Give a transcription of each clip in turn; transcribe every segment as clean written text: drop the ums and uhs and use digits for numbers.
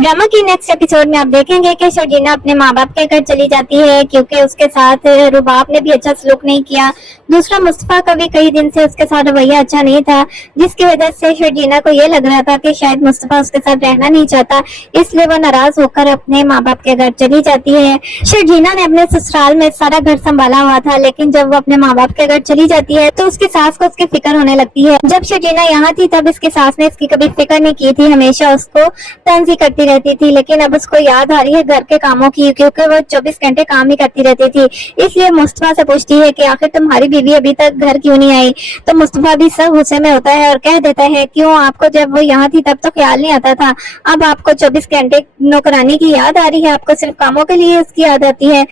Drama की next episode में आप देखेंगे कि शर्जीना अपने माँ बाप के घर चली जाती है क्योंकि उसके साथ रुबाब ने भी अच्छा सलूक नहीं किया। दूसरा, मुस्तफा का भी कई दिन से उसके साथ रवैया अच्छा नहीं था, जिसकी वजह से शर्जीना को ये लग रहा था कि शायद मुस्तफा उसके साथ रहना नहीं चाहता, इसलिए वो नाराज होकर अपने माँ बाप के घर चली जाती है। शर्जीना ने अपने ससुराल में सारा घर संभाला हुआ था, लेकिन जब वो अपने माँ बाप के घर चली जाती है तो उसकी सास को उसकी फिक्र होने लगती है। जब शर्जीना यहाँ थी तब इसकी सास ने इसकी कभी फिक्र नहीं की थी, हमेशा उसको तंज करती रहती थी, लेकिन अब उसको याद आ रही है घर के कामों की, क्योंकि वो 24 घंटे काम ही करती रहती थी। इसलिए मुस्तफा से पूछती है कि आखिर तुम्हारी बीवी अभी तक घर क्यों नहीं आई। तो मुस्तफा भी सब गुस्से में होता है और कह देता है क्यों, आपको जब वो यहाँ थी तब तो ख्याल नहीं आता था, अब आपको 24 घंटे नौकरानी की याद आ रही है, आपको सिर्फ कामों के लिए उसकी याद आती है।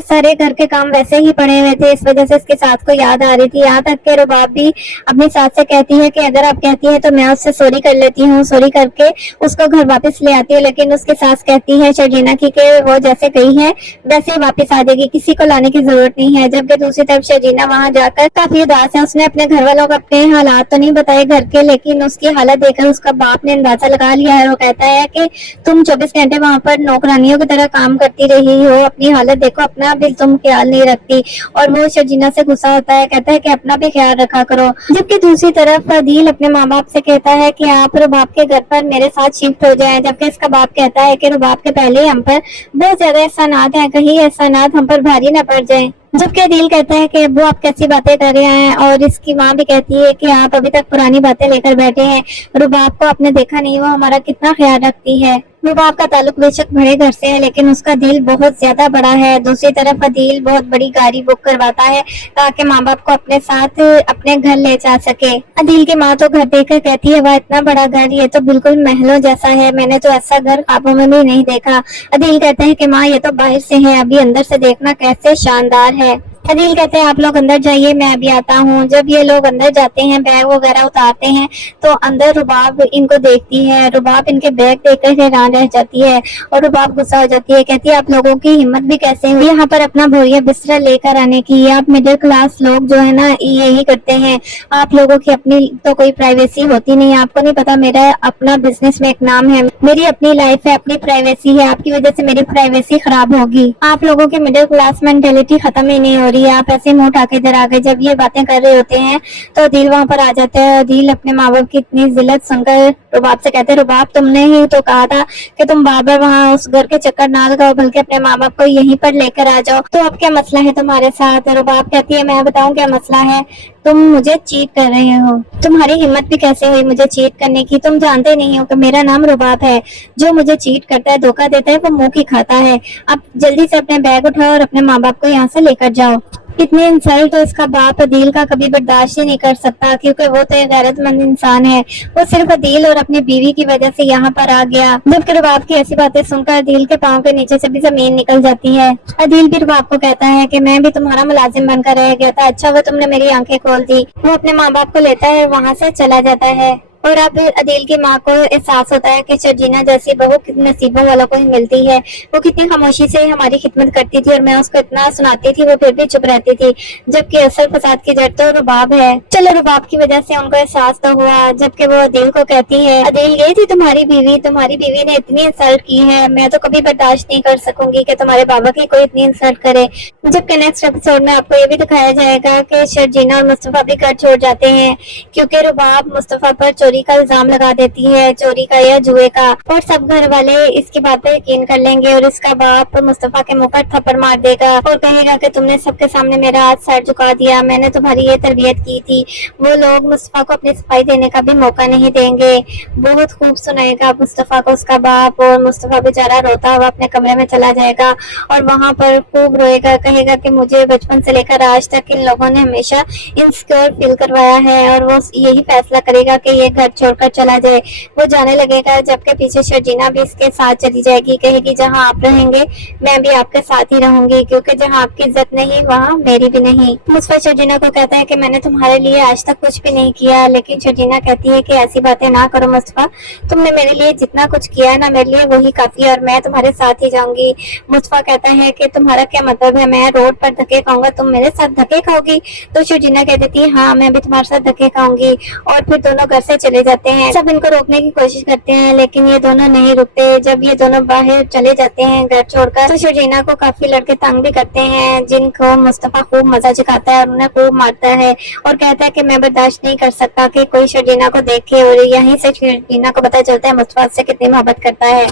सारे घर के काम वैसे ही पड़े हुए थे, इस वजह से इसके सास को याद आ रही थी। यहाँ तक के रुबाब भी अपनी सास से कहती है कि अगर आप कहती है तो मैं उससे सॉरी कर लेती हूँ, सॉरी करके उसको घर वापस ले आती है, लेकिन उसकी सास कहती है शर्जीना की कि वो जैसे गई है वैसे ही वापस आ जाएगी, किसी को लाने की जरूरत नहीं है। जबकि दूसरी तरफ शर्जीना वहां जाकर काफी उदास है। उसने अपने घर वालों को अपने हालात तो नहीं बताए घर के, लेकिन उसकी हालत देखकर उसका बाप ने अंदाजा लगा लिया है। वो कहता है कि तुम 24 घंटे वहां पर नौकरानियों की तरह काम करती रही हो, अपनी हालत देखो, अपना भी तुम ख्याल नहीं रखती। और वो शर्जीना से गुस्सा होता है, कहता है कि अपना भी ख्याल रखा करो। जबकि दूसरी तरफ अदील अपने माँ बाप से कहता है कि आप रुबाब के घर पर मेरे साथ शिफ्ट हो जाएं, जबकि इसका बाप कहता है कि रुबाब के पहले हम पर बहुत ज्यादा एहसानात हैं, कहीं एहसानात हम पर भारी न पड़ जाएं। जबकि अदील कहता है कि अब्बू आप कैसी बातें कर रहे हैं, और इसकी माँ भी कहती है कि आप अभी तक पुरानी बातें लेकर बैठे हैं, रुबाब को आपने देखा नहीं, वो हमारा कितना ख्याल रखती है। रुबाब का ताल्लुक बेशक बड़े घर से है, लेकिन उसका दिल बहुत ज्यादा बड़ा है। दूसरी तरफ अदील बहुत बड़ी गाड़ी बुक करवाता है ताकि माँ बाप को अपने साथ अपने घर ले जा सके। अदील की माँ तो घर देखकर कहती है वाह इतना बड़ा घर, ये तो बिल्कुल महलों जैसा है, मैंने तो ऐसा घर ख्वाबों में भी नहीं देखा। अदील कहते हैं कि माँ ये तो बाहर से है, अभी अंदर से देखना कैसे शानदार है। अदील कहते हैं आप लोग अंदर जाइए, मैं अभी आता हूँ। जब ये लोग अंदर जाते हैं, बैग वगैरह उतारते हैं, तो अंदर रुबाब इनको देखती है। रुबाब इनके बैग देखकर हैरान रह जाती है और रुबाब गुस्सा हो जाती है, कहती है आप लोगों की हिम्मत भी कैसे हुई यहाँ पर अपना बोरिया बिस्तरा लेकर आने की, आप मिडिल क्लास लोग जो है ना यही करते हैं, आप लोगों की अपनी तो कोई प्राइवेसी होती नहीं, आपको नहीं पता मेरा अपना बिजनेस में एक नाम है, मेरी अपनी लाइफ है, अपनी प्राइवेसी है, आपकी वजह से मेरी प्राइवेसी खराब होगी, आप लोगों की मिडिल क्लास मेंटेलिटी खत्म ही नहीं हो रही, आप ऐसे मुंह उठा के इधर आ गए। जब ये बातें कर रहे होते हैं तो अदील वहां पर आ जाता है। अदील अपने माँ बाप की इतनी जिल्लत सुनकर रुबाब से कहते हैं रुबाब तुमने ही तो कहा था कि तुम बार बार वहाँ उस घर के चक्कर ना लगाओ, बल्कि अपने माँ बाप को यहीं पर लेकर आ जाओ, तो अब क्या मसला है तुम्हारे साथ। रुबाब कहती है मैं बताऊं क्या मसला है, तुम मुझे चीट कर रहे हो, तुम्हारी हिम्मत भी कैसे हुई मुझे चीट करने की, तुम जानते नहीं हो कि मेरा नाम रुबाब है, जो मुझे चीट करता है धोखा देता है वो मुंह की खाता है। अब जल्दी से अपने बैग उठाओ और अपने माँ बाप को यहाँ से लेकर जाओ। इतनी इंसल्ट तो इसका बाप अदील का कभी बर्दाश्त ही नहीं कर सकता, क्योंकि वो तो एक गैरतमंद इंसान है, वो सिर्फ अदील और अपनी बीवी की वजह से यहाँ पर आ गया। जबकि रुबाब की ऐसी बातें सुनकर अदील के पाँव के नीचे से भी जमीन निकल जाती है। अदील भी रुबाब को कहता है कि मैं भी तुम्हारा मुलाजिम बनकर रह गया था, अच्छा वो तुमने मेरी आंखें खोल दी। वो अपने माँ बाप को लेता है, वहाँ से चला जाता है। और अब अदील की माँ को एहसास होता है कि शर्जीना जैसी बहू कितने नसीबों वालों को ही मिलती है, वो कितनी खामोशी से हमारी खिदमत करती थी और मैं उसको इतना सुनाती थी वो फिर भी चुप रहती थी, जबकि असल फसाद की जड़ तो रुबाब है। चलो रुबाब की वजह से उनको एहसास तो हुआ। जबकि वो अदील को कहती है अदील ये थी तुम्हारी बीवी ने इतनी इंसल्ट की है, मैं तो कभी बर्दाश्त नहीं कर सकूंगी कि तुम्हारे बाबा की कोई इतनी इंसल्ट करे। जबकि नेक्स्ट एपिसोड में आपको ये भी दिखाया जाएगा कि शर्जीना और मुस्तफा भी घर छोड़ जाते हैं, क्योंकि रुबाब मुस्तफा पर चोरी का इल्जाम लगा देती है, चोरी का या जुए का, और सब घर वाले इसकी बात पर यकीन कर लेंगे और इसका बाप मुस्तफा के मुंह पर थप्पड़ मार देगा और कहेगा कि तुमने सबके सामने मेरा हाथ सर झुका दिया, मैंने तुम्हारी ये तरबियत की थी। वो लोग मुस्तफा को अपनी सफाई देने का भी मौका नहीं देंगे। बहुत खूब सुनाएगा मुस्तफा को उसका बाप, और मुस्तफा बेचारा रोता हुआ अपने कमरे में चला जाएगा और वहां पर खूब रोएगा, कहेगा कि मुझे बचपन से लेकर आज तक इन लोगों ने हमेशा इनसिक्योर फील करवाया है, और वो यही फैसला करेगा कि ये घर छोड़कर चला जाए। वो जाने लगेगा, जबकि पीछे शर्जीना भी इसके साथ चली जाएगी, कहेगी जहां आप रहेंगे मैं भी आपके साथ ही रहूंगी, क्योंकि जहां आपकी इज्जत नहीं वहां मेरी भी नहीं। मुस्तफा शर्जीना को कहता है कि मैंने तुम्हारे लिए आज तक कुछ भी नहीं किया, लेकिन शर्जीना कहती है कि ऐसी बातें ना करो मुस्तफा, तुमने मेरे लिए जितना कुछ किया है ना मेरे लिए वही काफी है और मैं तुम्हारे साथ ही जाऊंगी। मुस्तफा कहता है कि तुम्हारा क्या मतलब है, मैं रोड पर धक्के खाऊंगा तुम मेरे साथ धक्के खाओगी। तो शर्जीना कह देती है हाँ मैं भी तुम्हारे साथ धक्के खाऊंगी, और फिर दोनों घर से चले चले जाते हैं। सब इनको रोकने की कोशिश करते हैं लेकिन ये दोनों नहीं रुकते। जब ये दोनों बाहर चले जाते हैं घर छोड़कर तो शर्जीना को काफी लड़के तंग भी करते हैं, जिनको मुस्तफा खूब मजा चखाता है और उन्हें खूब मारता है और कहता है कि मैं बर्दाश्त नहीं कर सकता कि कोई शर्जीना को देखे। और यहीं से शर्जीना को पता चलता है मुस्तफा से कितनी मोहब्बत करता है।